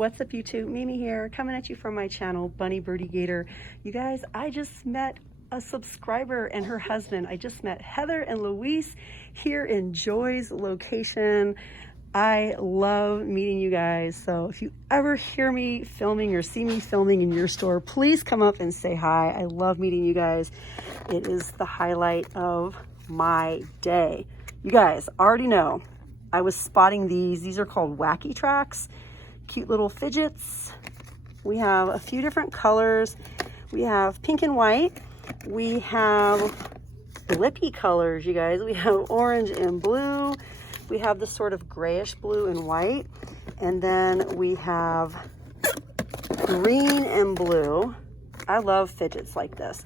What's up YouTube? Mimi here, coming at you from my channel, Bunny Birdie Gator. You guys, I just met a subscriber and her husband. I just met Heather and Luis here in Joy's location. I love meeting you guys. So if you ever hear me filming or see me filming in your store, please come up and say hi. I love meeting you guys. It is the highlight of my day. You guys already know I was spotting these. These are called Wacky Tracks. Cute little fidgets. We have a few different colors. We have pink and white. We have blippy colors, you guys. We have orange and blue. We have this sort of grayish blue and white. And then we have green and blue. I love fidgets like this.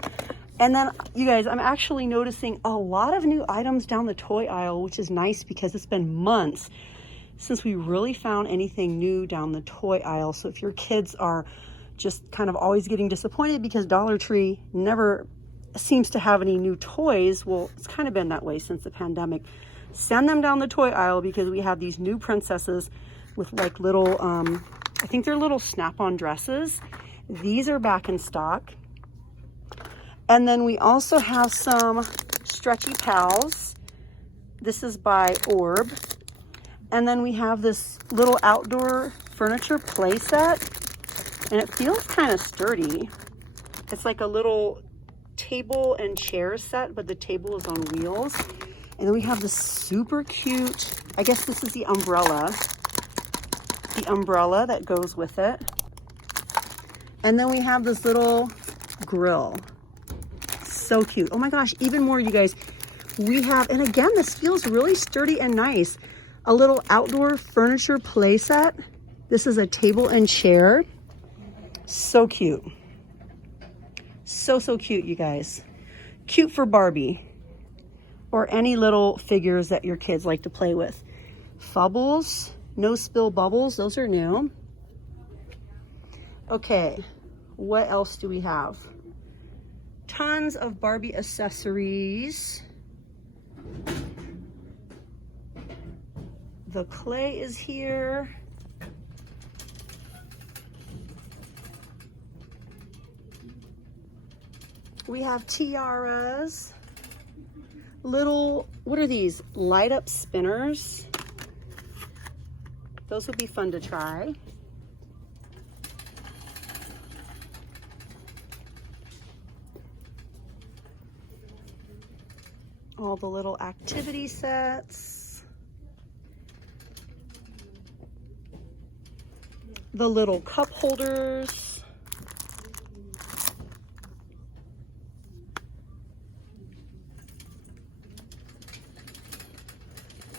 And then, you guys, I'm actually noticing a lot of new items down the toy aisle, which is nice because it's been months since we really found anything new down the toy aisle. So if your kids are just kind of always getting disappointed because Dollar Tree never seems to have any new toys, well, it's kind of been that way since the pandemic. Send them down the toy aisle because we have these new princesses with like little, I think they're little snap-on dresses. These are back in stock. And then we also have some stretchy pals. This is by Orb. And then we have this little outdoor furniture play set, and it feels kind of sturdy. It's like a little table and chair set, but the table is on wheels. And then we have this super cute, I guess this is the umbrella that goes with it. And then we have this little grill. So cute. Oh my gosh, even more, you guys. We have, and again, this feels really sturdy and nice. A little outdoor furniture play set. This is a table and chair. So cute. So cute, you guys. Cute for Barbie or any little figures that your kids like to play with. Fubbles, no spill bubbles, those are new. Okay, what else do we have? Tons of Barbie accessories. The clay is here. We have tiaras. Little, what are these? Light up spinners. Those would be fun to try. All the little activity sets. The little cup holders.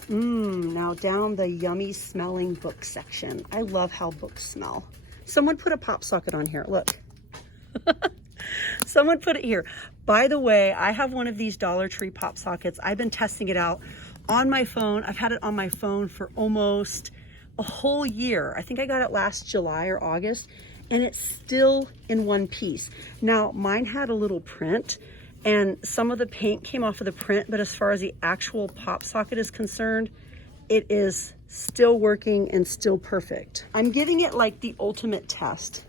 Now down the yummy smelling book section. I love how books smell. Someone put a pop socket on here, look. Someone put it here. By the way, I have one of these Dollar Tree pop sockets. I've been testing it out on my phone. I've had it on my phone for almost a whole year. I think I got it last July or August, and it's still in one piece. Now, mine had a little print, and some of the paint came off of the print, but as far as the actual pop socket is concerned, it is still working and still perfect. I'm giving it like the ultimate test,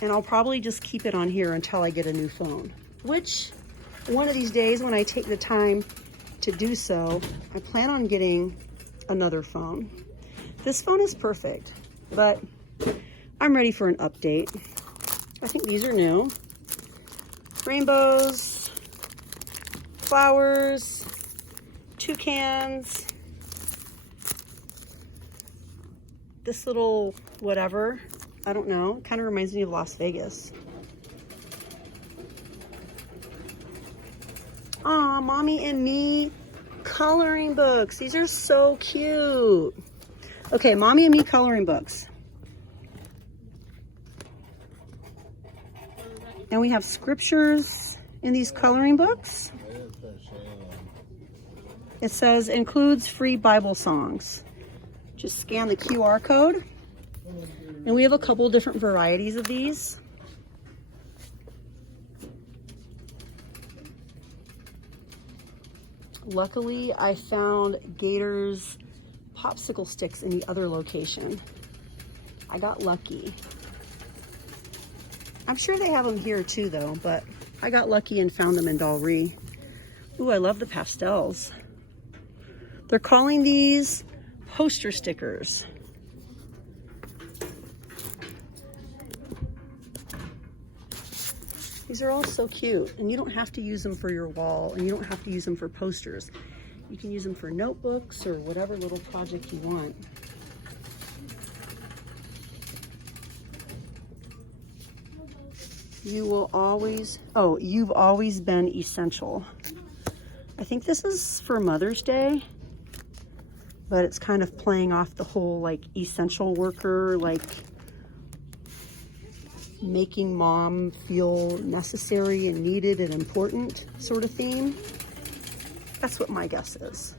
and I'll probably just keep it on here until I get a new phone, which one of these days when I take the time to do so, I plan on getting another phone. This phone is perfect, but I'm ready for an update. I think these are new. Rainbows, flowers, toucans, this little whatever, I don't know, kind of reminds me of Las Vegas. Aw, Mommy and Me coloring books. These are so cute. Okay, Mommy and Me coloring books. And we have scriptures in these coloring books. It says includes free Bible songs. Just scan the QR code. And we have a couple different varieties of these. Luckily, I found Gator's popsicle sticks in the other location. I got lucky. I'm sure they have them here too though, but I got lucky and found them in Dollaree. Ooh, I love the pastels. They're calling these poster stickers. These are all so cute, and you don't have to use them for your wall, and you don't have to use them for posters. You can use them for notebooks or whatever little project you want. You will always, oh, you've always been essential. I think this is for Mother's Day, but it's kind of playing off the whole like essential worker, like making mom feel necessary and needed and important sort of theme. That's what my guess is.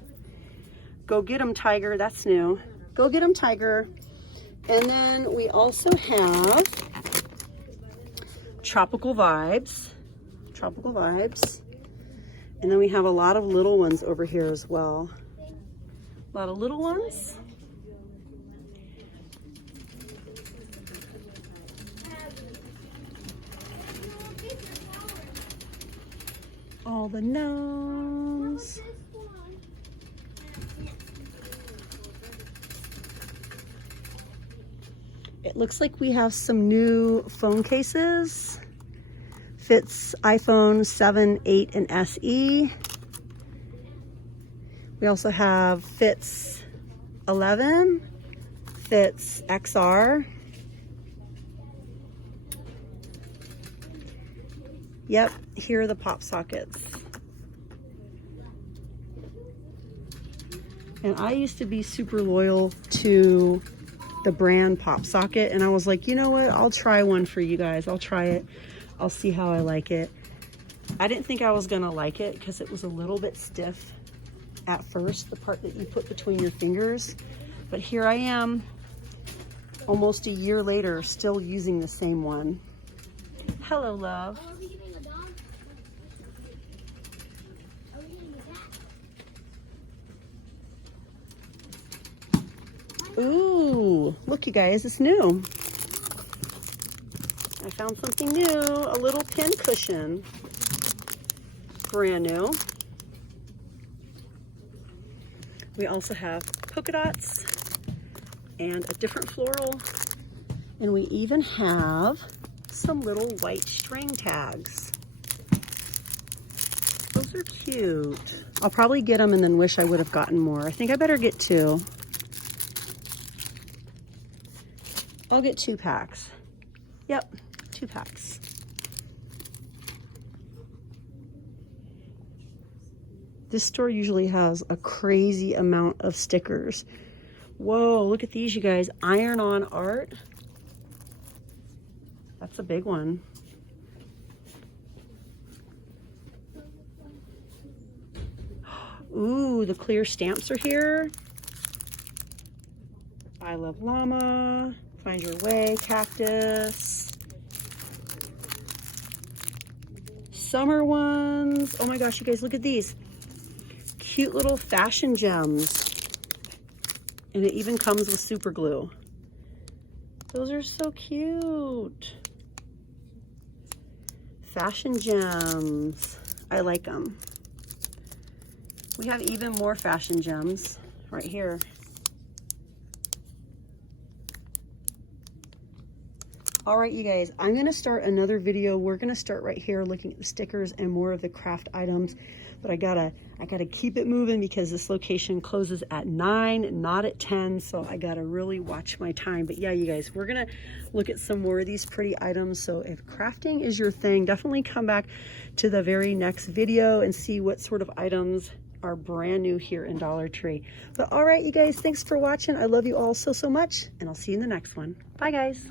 Go get 'em, Tiger. That's new. Go get 'em, Tiger. And then we also have Tropical Vibes. Tropical Vibes. And then we have a lot of little ones over here as well. A lot of little ones. All the gnomes. It looks like we have some new phone cases. Fits iPhone 7, 8, and SE. We also have fits 11, fits XR. Yep, here are the pop sockets. And I used to be super loyal to the brand pop socket, and I was like, you know what, I'll try one for you guys. I'll try it. I'll see how I like it. I didn't think I was gonna like it because it was a little bit stiff at first, the part that you put between your fingers. But here I am, almost a year later, still using the same one. Hello, love. Ooh, look you guys, it's new. I found something new, a little pin cushion. Brand new. We also have polka dots and a different floral. And we even have some little white string tags. Those are cute. I'll probably get them and then wish I would have gotten more. I think I better get 2. I'll get 2 packs. Yep, 2 packs. This store usually has a crazy amount of stickers. Whoa, look at these, you guys. Iron-on art. That's a big one. Ooh, the clear stamps are here. I love llama. Find your way, cactus. Summer ones. Oh my gosh, you guys, look at these. Cute little fashion gems. And it even comes with super glue. Those are so cute. Fashion gems. I like them. We have even more fashion gems right here. All right, you guys, I'm gonna start another video. We're gonna start right here looking at the stickers and more of the craft items, but I gotta keep it moving because this location closes at 9, not at 10, so I gotta really watch my time. But yeah, you guys, we're gonna look at some more of these pretty items. So if crafting is your thing, definitely come back to the very next video and see what sort of items are brand new here in Dollar Tree. But all right, you guys, thanks for watching. I love you all so much, and I'll see you in the next one. Bye, guys.